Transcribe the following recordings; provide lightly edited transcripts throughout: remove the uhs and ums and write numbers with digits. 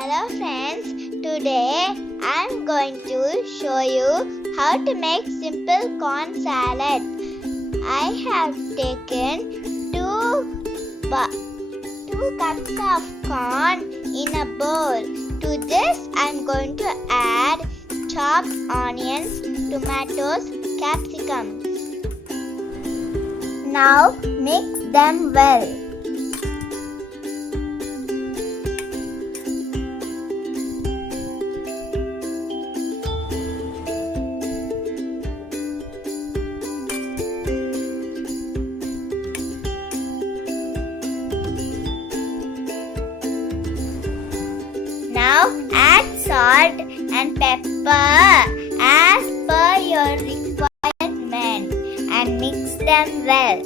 Hello friends, today I am going to show you how to make simple corn salad. I have taken 2 cups of corn in a bowl. To this I am going to add chopped onions, tomatoes, capsicums. Now mix them well. Now add salt and pepper as per your requirement and mix them well.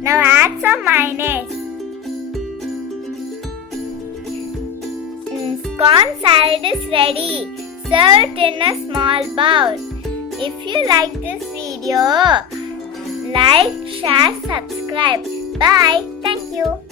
Now add some mayonnaise. Corn salad is ready. Serve it in a small bowl. If you like this video, like, share, subscribe. Bye. Thank you.